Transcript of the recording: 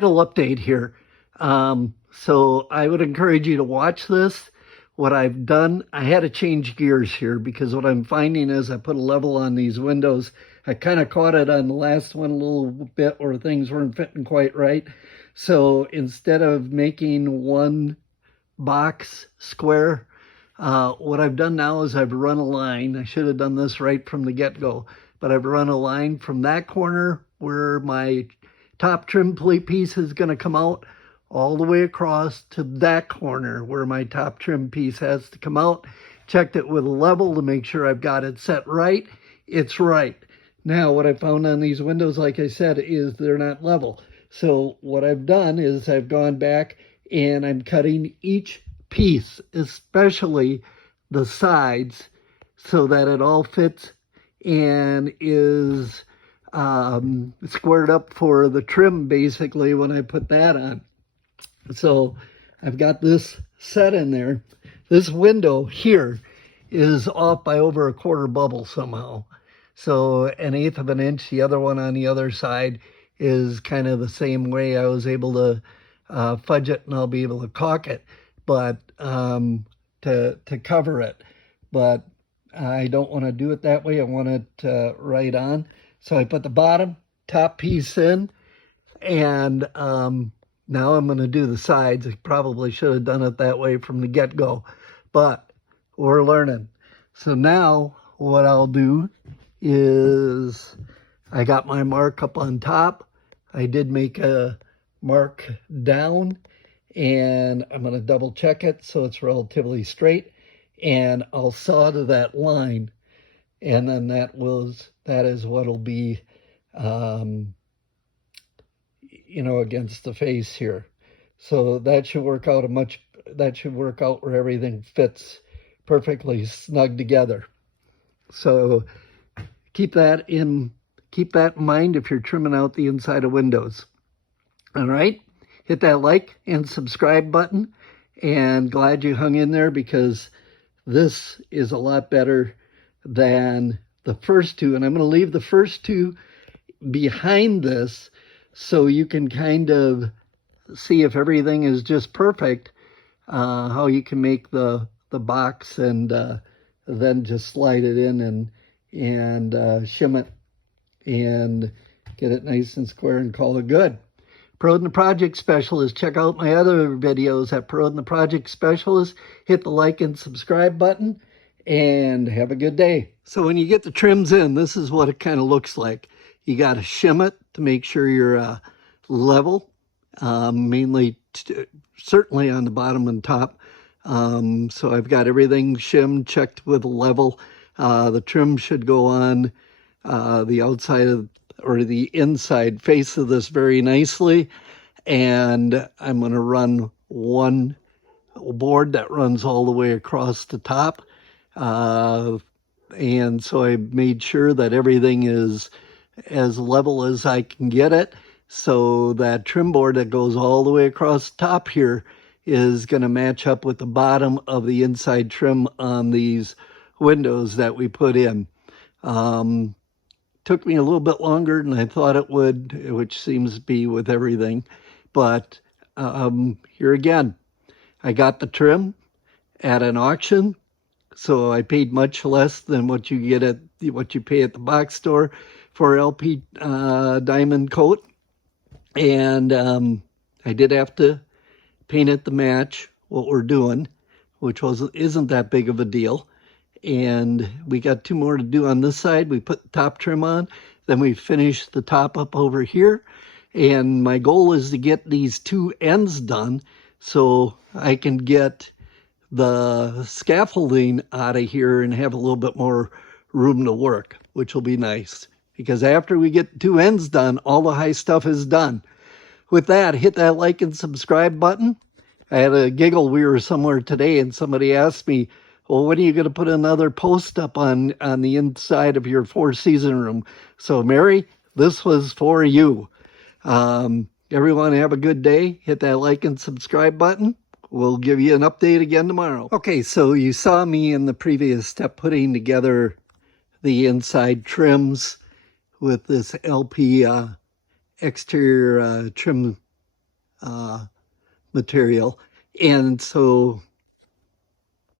Little update here. So I would encourage you to watch this. What I've done, I had to change gears here because what I'm finding is I put a level on these windows. I kind of caught it on the last one a little bit where things weren't fitting quite right. So instead of making one box square, what I've done now is I've run a line. I should have done this right from the get-go, but I've run a line from that corner where my top trim plate piece is going to come out all the way across to that corner where my top trim piece has to come out. Checked it with a level to make sure I've got it set right. It's right. Now, what I found on these windows, like I said, is they're not level. So what I've done is I've gone back and I'm cutting each piece, especially the sides, so that it all fits and is squared up for the trim basically when I put that on. So I've got this set in there. This window here is off by over a quarter bubble somehow. So 1/8 of an inch. The other one on the other side is kind of the same way. I was able to fudge it and I'll be able to caulk it, but to cover it. But I don't want to do it that way. I want it right on. So I put the bottom, top piece in, and now I'm going to do the sides. I probably should have done it that way from the get-go, but we're learning. So now what I'll do is I got my mark up on top. I did make a mark down, and I'm going to double check it so it's relatively straight, and I'll saw to that line, and then that is what'll be against the face here. So that should work out where everything fits perfectly snug together. So keep that in mind if you're trimming out the inside of windows. All right, hit that like and subscribe button, and glad you hung in there because this is a lot better than the first two, and I'm going to leave the first two behind this so you can kind of see if everything is just perfect, how you can make the box and then just slide it in and shim it and get it nice and square and call it good. Perrodin the Project Specialist. Check out my other videos at Perrodin the Project Specialist. Hit the like and subscribe button and have a good day. So when you get the trims in, this is what it kind of looks like. You got to shim it to make sure you're level, certainly on the bottom and top. So I've got everything shimmed, checked with a level. The trim should go on the outside or the inside face of this very nicely. And I'm going to run one board that runs all the way across the top. And so I made sure that everything is as level as I can get it. So that trim board that goes all the way across the top here is going to match up with the bottom of the inside trim on these windows that we put in. Took me a little bit longer than I thought it would, which seems to be with everything. But here again, I got the trim at an auction, so I paid much less than what you pay at the box store for LP diamond coat. And I did have to paint it to match what we're doing, which isn't that big of a deal. And we got 2 more to do on this side. We put the top trim on, then we finish the top up over here. And my goal is to get these 2 ends done so I can get the scaffolding out of here and have a little bit more room to work, which will be nice. Because after we get 2 ends done, all the high stuff is done. With that, hit that like and subscribe button. I had a giggle. We were somewhere today and somebody asked me, well, when are you going to put another post up on the inside of your 4-season room? So, Mary, this was for you. Everyone have a good day. Hit that like and subscribe button. We'll give you an update again tomorrow. Okay, so you saw me in the previous step putting together the inside trims with this LP exterior trim material. And so